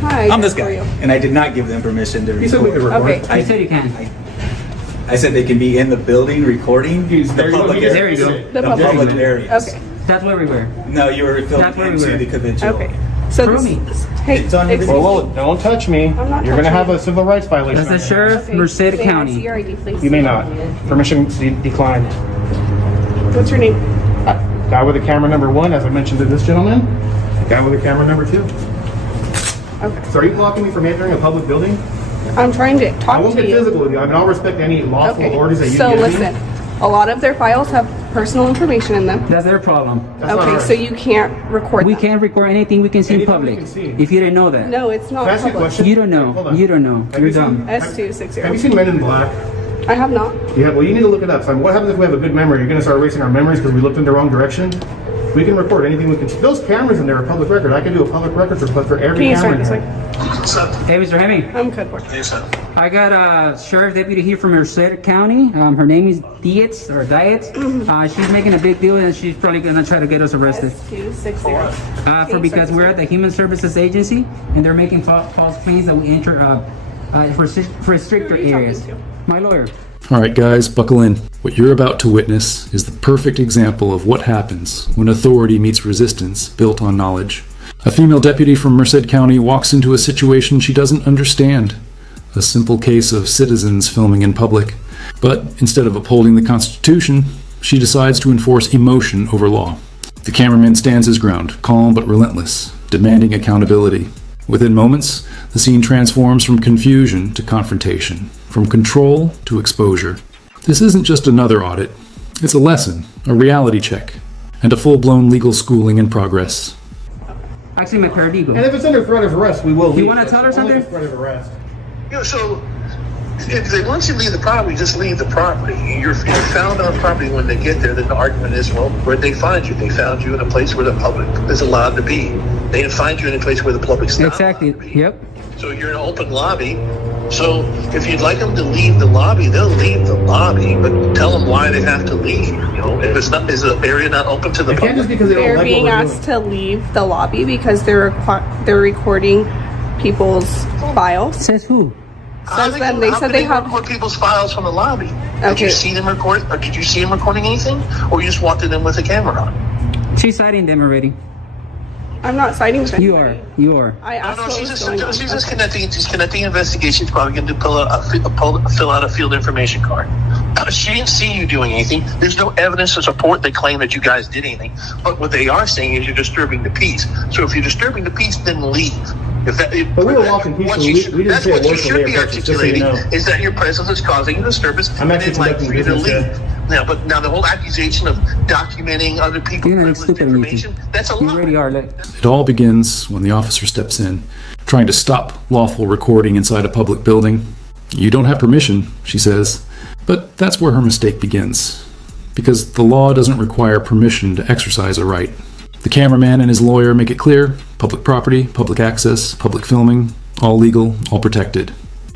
Hi. I'm this how are guy, you? and I did not give them permission to record. You said we could record. Okay. I said you can. I said they can be in the building recording the There you go. public You There areas. you go. The The public. public areas. Okay. That's where we were. No, you were That's filmed where we into were. the convention. Okay. So Prove me. hey, It's on your excuse video. me. Whoa, don't touch me. I'm not You're gonna touching have you. a civil rights violation. That's the on your sheriff, Okay. Merced May I see County. your ID, please? You may not. Permission declined. What's your name? Guy with the camera number 1, as I mentioned to this gentleman. Guy with the camera number 2. Okay. So are you blocking me from entering a public building? I'm trying to I talk won't to get you. physical with you. I mean, I'll respect any lawful Okay. orders that you So give listen, me. a lot of their files have personal information in them. That's their problem. That's not Okay, ours. so you can't record We them. can't record anything we can see in Anything we public. can see. If you didn't know that. No, it's not Can I ask you a public. question? You don't Hold know. on. You don't know. Have You're you seen- dumb. S260. Have you seen Men in Black? I have not. Yeah, well, you need to look it up. So what happens if we have a good memory? You're going to start erasing our memories because we looked in the wrong direction? We can record anything we can. Those cameras in there are public record. I can do a public records request for every Can you camera start in this there. way? Hey, Mr. Hemming. I'm good. Boy. I got a sheriff deputy here from Merced County. Her name is Dietz or Dietz. She's making a big deal, and she's probably gonna try to get us arrested. S260. For because we're at the Human Services Agency, and they're making false claims that we enter for stricter Who are you talking areas. to? My lawyer. All right, guys, buckle in. What you're about to witness is the perfect example of what happens when authority meets resistance built on knowledge. A female deputy from Merced County walks into a situation she doesn't understand. A simple case of citizens filming in public. But instead of upholding the Constitution, she decides to enforce emotion over law. The cameraman stands his ground, calm but relentless, demanding accountability. Within moments, the scene transforms from confusion to confrontation, from control to exposure. This isn't just another audit. It's a lesson, a reality check, and a full-blown legal schooling in progress. Actually, my And paralegal. if it's under threat of arrest, we will leave. You wanna tell her Only something? if it's threat of arrest. You know, so if they want you to leave the property, just leave the property. You're found on property when they get there. Then the argument is, well, where'd they find you? They found you in a place where the public is allowed to be. They didn't find you in a place where the public's not Exactly. allowed to be. Yep. So you're in an open lobby. So if you'd like them to leave the lobby, they'll leave the lobby, but tell them why they have to leave. You know, if it's not, is the area not open to the It can't just public? because they don't They're like being what we're asked doing. to leave the lobby because they're recording people's files. Says who? How Says them. They how said can they have. record people's files from the lobby. Did Okay. you see them record, or did you see them recording anything, or you just walked in them with a camera on? She's citing them already. I'm not citing with You anybody. are. You are. I No, asked no, what she's was just, going on. she's just Okay. connecting. She's connecting investigation. She's probably going to fill out a field information card. She didn't see you doing anything. There's no evidence to support the claim that you guys did anything. But what they are saying is you're disturbing the peace. So if you're disturbing the peace, then leave. If that, But we were walking what peacefully. you We should- didn't that's say a what you word from should their be purpose, just so you articulating know. is that your presence is causing a disturbance. I'm and actually they'd like for you to conducting leave. business Now, but now the whole accusation of documenting other people's You're not privileged stupid or information, anything. that's a You lie. already are. Like, It all begins when the officer steps in, trying to stop lawful recording inside a public building. You don't have permission, she says. But that's where her mistake begins. Because the law doesn't require permission to exercise a right. The cameraman and his lawyer make it clear: public property, public access, public filming, all legal, all protected.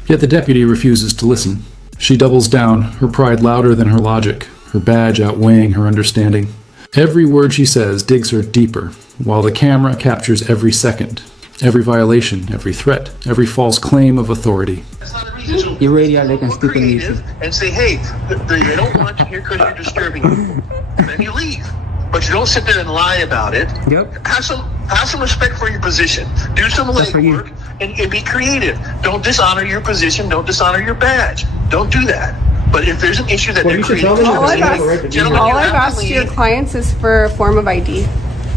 Yet the deputy refuses to listen. She doubles down, her pride louder than her logic, her badge outweighing her understanding. Every word she says digs her deeper, while the camera captures every second, every violation, every threat, every false claim of authority. That's not a reason. So You already are looking look stupid and creative easy. and say, hey, they don't want you here because you're disturbing them. And then you leave. But you don't sit there and lie about it. Yep. Have some respect for your position. Do some That's for you. legwork and be creative. Don't dishonor your position. Don't dishonor your badge. Don't do that. But if there's an issue that Well, they're you should creating, tell them All I've that asked- they have a right to be Gentlemen, here. All you I've have to asked your leave. clients is for a form of ID.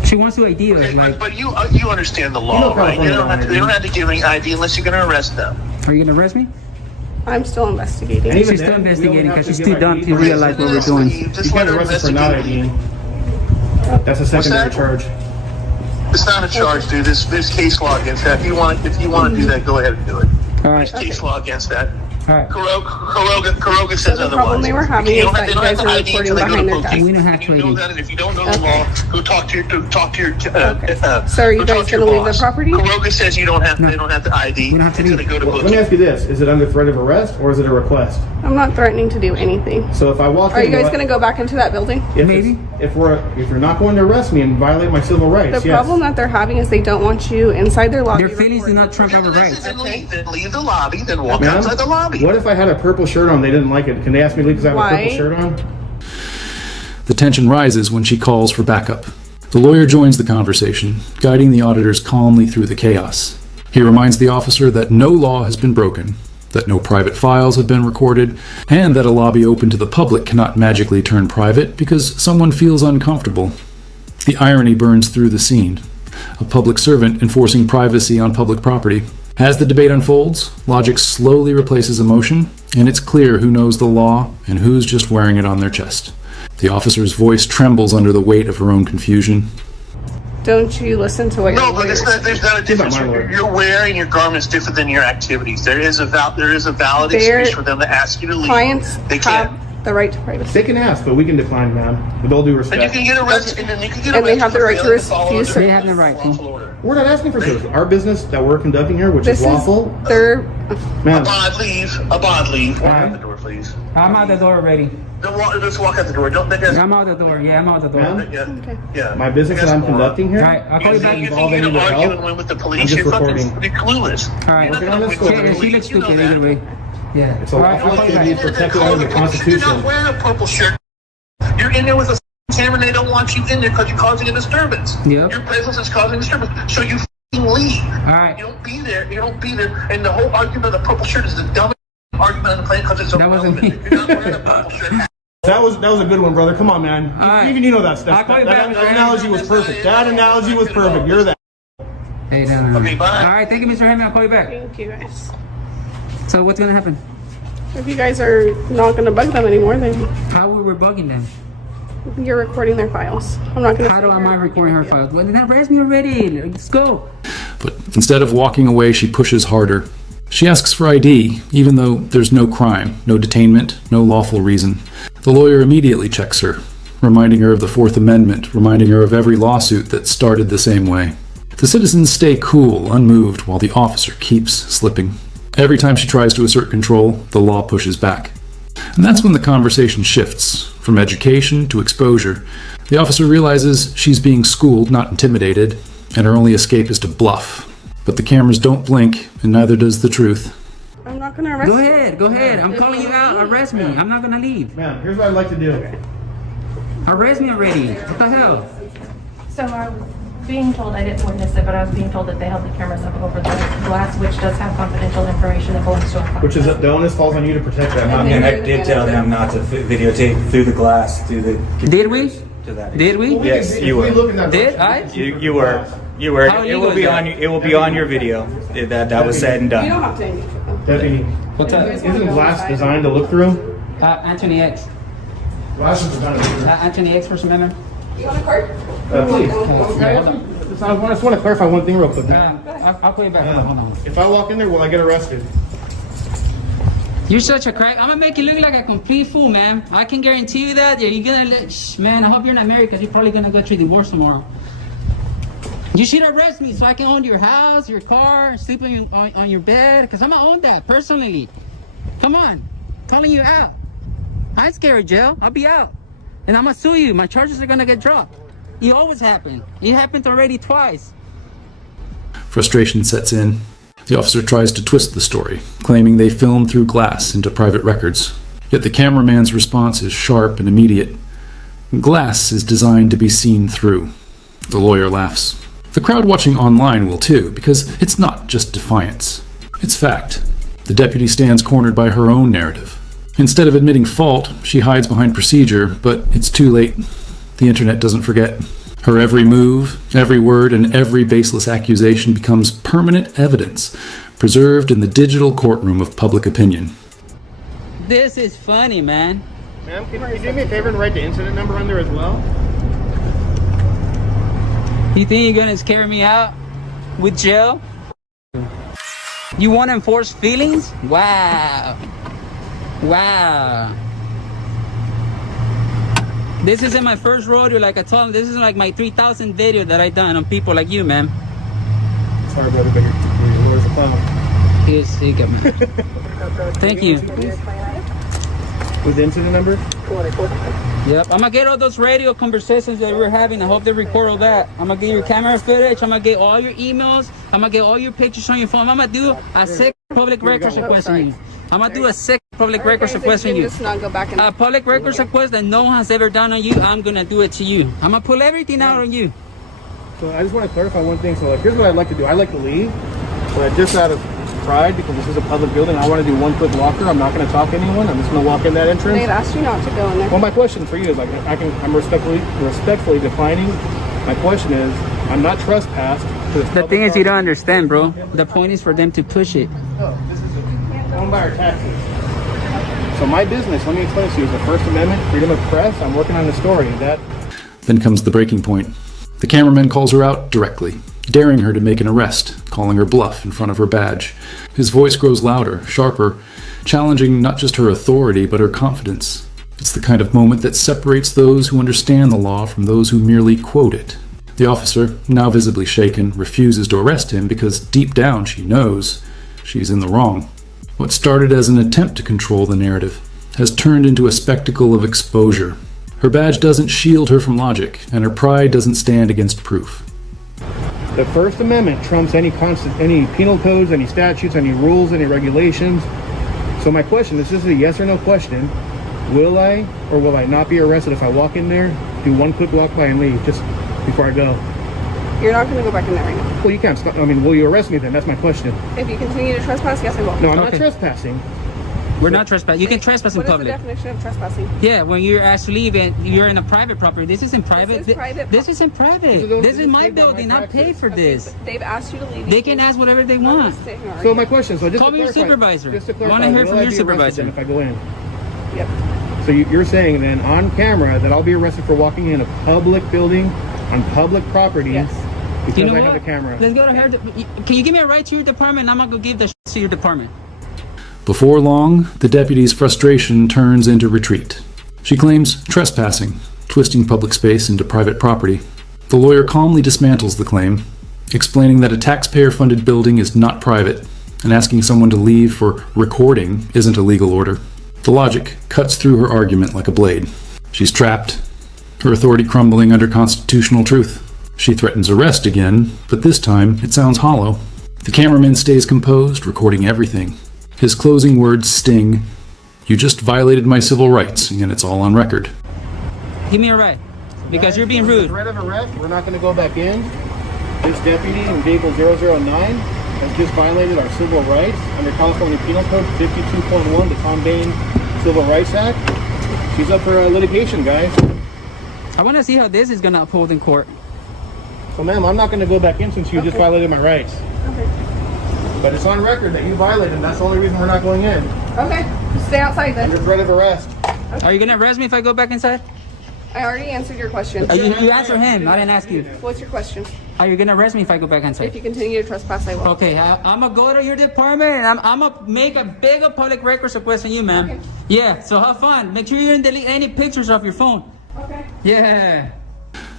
she wants to ID us. Okay, Like, but you understand the law, right? They don't have to give any ID unless you're going to arrest them. are you gonna arrest me? I'm still investigating. And even She's still then, we investigating only have because to she's give too dumb ID to for- realize what we're doing. You Just can't let her arrest us for not investigate. IDing. That's a secondary that? charge. It's not a charge, dude. There's case law against that. If you want to do that, go ahead and do it. All right. There's case law against that. All right. Kuroga says The otherwise. problem they were having You is don't that they you don't have guys to are ID recording until they go to behind their Pokey. desk. We don't have And to you know ID. that, and if you don't know the Okay. law, go talk to your So are you go guys talk to your gonna leave the boss. property? Kuroga says you don't have they don't have to ID We don't have to until leave. they go to Let me Pokey. ask you this: is it under threat of arrest or is it a request? I'm not threatening to do anything. So if I walk Are in, you guys will I- gonna go back into that building? If Maybe. if you're not going to arrest me and violate my civil rights, The yes. problem that they're having is they don't want you inside their lobby. Their feelings do recording. not trump our rights. Then leave the lobby, then walk Ma'am, outside the lobby. what if I had a purple shirt on? They didn't like it. Can they ask me to leave because I have a Why? purple shirt on? The tension rises when she calls for backup. The lawyer joins the conversation, guiding the auditors calmly through the chaos. He reminds the officer that no law has been broken, that no private files have been recorded, and that a lobby open to the public cannot magically turn private because someone feels uncomfortable. The irony burns through the scene. A public servant enforcing privacy on public property. As the debate unfolds, logic slowly replaces emotion, and it's clear who knows the law and who's just wearing it on their chest. The officer's voice trembles under the weight of her own confusion. Don't you listen to what your No, but lawyers there's not a difference. my lawyer. You're wearing your garments different than your activities. There is a valid Their excuse for them to ask you to leave. clients They have can. the right to privacy. They can ask, but we can decline, ma'am. With all due And you respect. can get arrested, and then you can get And they arrested have the for right to failing follow refuse under They have the right to. lawful order. We're not asking for service. Our business that we're conducting here, which This is lawful, is their. ma'am. A bond leave. Walk out the door, please. I'm out the door already. Just walk out the door. Don't make us. I'm out the door. Yeah, I'm out the door. Ma'am? Yeah. Okay. Yeah. My business that I'm conducting here. All right, I'll call you back. You Involve think any you're of gonna help? argue and win with the I'm police? just You're fucking recording. clueless. All right. You're not Working gonna on this win story. with the She looks police. You know stupid that. either way. Yeah. It's a All right, lawful I'll call you activity back. protected under the You're Constitution. not wearing a purple shirt. You're in there with a camera and they don't want you in there because you're causing a disturbance. Yep. Your presence is causing a disturbance. So you f***ing leave. All right. You don't be there. You don't be there. And the whole argument of the purple shirt is the dumbest argument on the planet because it's That wasn't irrelevant. me. You're not wearing a purple shirt. That was a good one, brother. Come on, man. All right. Even you know that stuff. I'll call you That back. analogy was perfect. That analogy was perfect. You're that. Hey, no. Okay, bye. All right, thank you, Mr. Hammond. I'll call you back. Thank you guys. So what's gonna happen? If you guys are not gonna bug them anymore, then How we were bugging them? you're recording their files. I'm not gonna. How do sit am here I and recording her argue with files? Well, then arrest me already. Let's go. But instead of walking away, she pushes harder. She asks for ID, even though there's no crime, no detainment, no lawful reason. The lawyer immediately checks her, reminding her of the Fourth Amendment, reminding her of every lawsuit that started the same way. The citizens stay cool, unmoved, while the officer keeps slipping. Every time she tries to assert control, the law pushes back. And that's when the conversation shifts, from education to exposure. The officer realizes she's being schooled, not intimidated, and her only escape is to bluff. But the cameras don't blink, and neither does the truth. you. I'm not gonna arrest Go you. ahead, go ahead. I'm calling you out. Arrest me. I'm not gonna leave. Ma'am, here's what I'd like to do. Arrest me already. What the hell? So I was being told, I didn't witness it, but I was being told that they held the cameras up over the glass, which does have confidential information that belongs to a client. Which is the onus falls on you to protect that. Not me. And I did tell them not to videotape through the glass, through the. Did we? To that. Did we? Yes, If you we were. look in that Did direction, I? You were. You were. How It illegal will is be that? on. It will be on your video. That was said and You done. don't have to engage with them. Deputy, What's up? isn't glass designed to look through? Anthony X. Glass is designed to look through. Anthony X, First Amendment. You want a card? Please. Yeah, hold on. I just want to clarify one thing real quick. I'll call you back. Hold on. If I walk in there, will I get arrested? You're such a crack. I'm gonna make you look like a complete fool, man. I can guarantee you that. You're gonna look, man. I hope you're not married because you're probably gonna go through divorce tomorrow. You should arrest me so I can own your house, your car, sleep on your bed. Because I'm gonna own that personally. Come on, calling you out. I ain't scared of jail. I'll be out, and I'm gonna sue you. My charges are gonna get dropped. It always happen. It happened already twice. Frustration sets in. The officer tries to twist the story, claiming they filmed through glass into private records. Yet the cameraman's response is sharp and immediate. Glass is designed to be seen through. The lawyer laughs. The crowd watching online will too, because it's not just defiance. It's fact. The deputy stands cornered by her own narrative. Instead of admitting fault, she hides behind procedure, but it's too late. The internet doesn't forget. Her every move, every word, and every baseless accusation becomes permanent evidence, preserved in the digital courtroom of public opinion. This is funny, man. Ma'am, can you do me a favor and write the incident number on there as well? You think you're gonna scare me out with jail? You want to enforce feelings? Wow. Wow. This isn't my first rodeo, like I told him. This is like my 3,000 video that I done on people like you, man. Sorry, brother, but your lawyer's a clown. He is sick, man. Thank you. With the incident number? Yep, I'm gonna get all those radio conversations that we're having. I hope they record all that. I'm gonna get your camera footage. I'm gonna get all your emails. I'm gonna get all your pictures on your phone. I'm gonna do a sick public records request on you. I'm gonna do a sick public records request on you. Just not go back in. A public records request that no one has ever done on you. I'm gonna do it to you. I'm gonna pull everything out on you. So I just want to clarify one thing. So like, here's what I'd like to do. I'd like to leave, but just out of pride, because this is a public building, I want to do one quick walker. I'm not going to talk to anyone. I'm just going to walk in that entrance. They've asked you not to go in there. Well, my question for you is like, I'm respectfully defining. My question is, I'm not trespassed. The thing is, you don't understand, bro. The point is for them to push it. No, this is owned by our taxes. So my business, let me explain to you, is the First Amendment, freedom of press. I'm working on the story. Then comes the breaking point. The cameraman calls her out directly, daring her to make an arrest, calling her bluff in front of her badge. His voice grows louder, sharper, challenging not just her authority, but her confidence. It's the kind of moment that separates those who understand the law from those who merely quote it. The officer, now visibly shaken, refuses to arrest him because deep down she knows she's in the wrong. What started as an attempt to control the narrative has turned into a spectacle of exposure. Her badge doesn't shield her from logic, and her pride doesn't stand against proof. The First Amendment trumps any penal codes, any statutes, any rules, any regulations. So my question, this is a yes or no question. Will I or will I not be arrested if I walk in there, do one quick walk by and leave just before I go? You're not going to go back in there right now. Well, you can't. I mean, will you arrest me then? That's my question. If you continue to trespass, yes, I will. No, I'm not Okay. trespassing. We're not trespassing. You can trespass in What is the public. definition of trespassing? Yeah, when you're asked to leave and you're in a private property. This isn't private. This is private This isn't private. This is my paid by my building. I taxes. paid for Okay, this. but they've asked you to leave. They can ask whatever they I'm not want. gonna sit here and So argue. my question, so just Call to me your clarify, supervisor. just to I clarify, wanna hear will from I your be arrested supervisor. then if I go in? Yep. So you're saying then on camera that I'll be arrested for walking in a public building on public property Yes. because You know I what? have a camera. Let's go to her. Can you give me a ride to your department? I'm gonna go give the to your department. Before long, the deputy's frustration turns into retreat. She claims trespassing, twisting public space into private property. The lawyer calmly dismantles the claim, explaining that a taxpayer-funded building is not private, and asking someone to leave for recording isn't a legal order. The logic cuts through her argument like a blade. She's trapped, her authority crumbling under constitutional truth. She threatens arrest again, but this time it sounds hollow. The cameraman stays composed, recording everything. His closing words sting. You just violated my civil rights, and it's all on record. Give me a ride, because you're being The rude. threat of arrest, we're not going to go back in. This deputy in vehicle 009 has just violated our civil rights under California Penal Code 52.1, the Tom Bain Civil Rights Act. She's up for litigation, guys. I want to see how this is gonna uphold in court. So, ma'am, I'm not going to go back in since you just violated my rights. Okay. But it's on record that you violated, and that's the only reason we're not going in. Okay. Stay outside then. Under threat of arrest. Are you gonna arrest me if I go back inside? I already answered your question. You answer him. I didn't ask you. What's your question? Are you gonna arrest me if I go back inside? If you continue to trespass, I will. Okay, I'm gonna go to your department and I'm gonna make a bigger public records request on you, ma'am. Okay. Yeah, so have fun. Make sure you didn't delete any pictures off your phone. Okay. Yeah.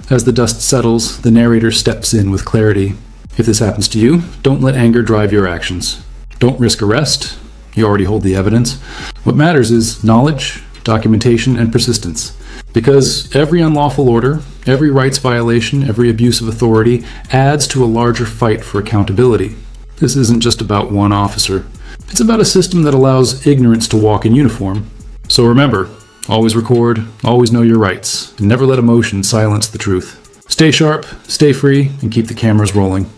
As the dust settles, the narrator steps in with clarity. If this happens to you, don't let anger drive your actions. Don't risk arrest. You already hold the evidence. What matters is knowledge, documentation, and persistence. Because every unlawful order, every rights violation, every abuse of authority adds to a larger fight for accountability. This isn't just about one officer. It's about a system that allows ignorance to walk in uniform. So remember, always record, always know your rights, and never let emotion silence the truth. Stay sharp, stay free, and keep the cameras rolling.